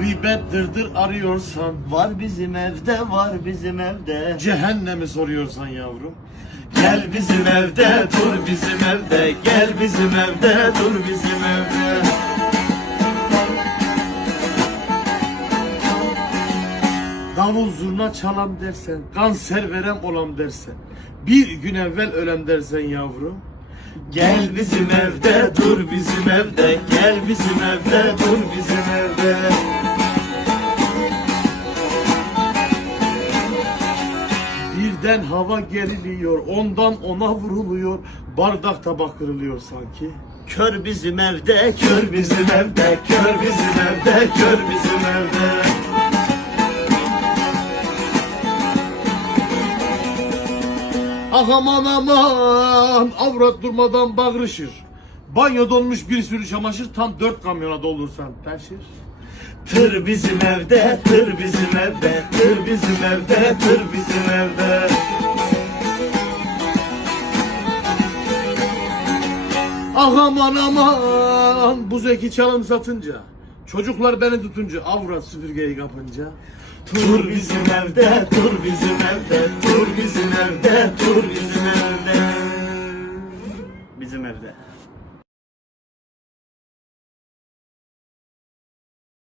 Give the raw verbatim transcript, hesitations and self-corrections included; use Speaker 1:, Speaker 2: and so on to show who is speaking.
Speaker 1: Gıybet dırdır arıyorsan,
Speaker 2: Var bizim evde, var bizim evde.
Speaker 1: cehennemi soruyorsan yavrum.
Speaker 2: Gel bizim evde, dur bizim evde. Gel bizim evde, dur bizim evde.
Speaker 1: Davul zurna çalam dersen, kanser verem olam dersen, bir gün evvel ölem dersen yavrum.
Speaker 2: Gel bizim evde, dur bizim evde. Gel bizim evde, dur bizim evde.
Speaker 1: Birden hava geriliyor, ondan ona vuruluyor, bardak tabak kırılıyor sanki.
Speaker 2: Kör bizim evde, kör bizim evde. Kör bizim evde, kör bizim evde.
Speaker 1: Ah aman aman, avrat durmadan bağırışır. Banyo donmuş bir sürü çamaşır, tam dört kamyona doldursan taşır.
Speaker 2: Tır bizim evde, tır bizim evde. Tır bizim evde, tır bizim evde.
Speaker 1: Ah aman aman, bu zeki çalım satınca, çocuklar beni tutunca, avrat süpürgeyi kapınca.
Speaker 2: Tur bizim evde, tur bizim evde. Tur bizim evde, tur bizim evde. Bizim evde.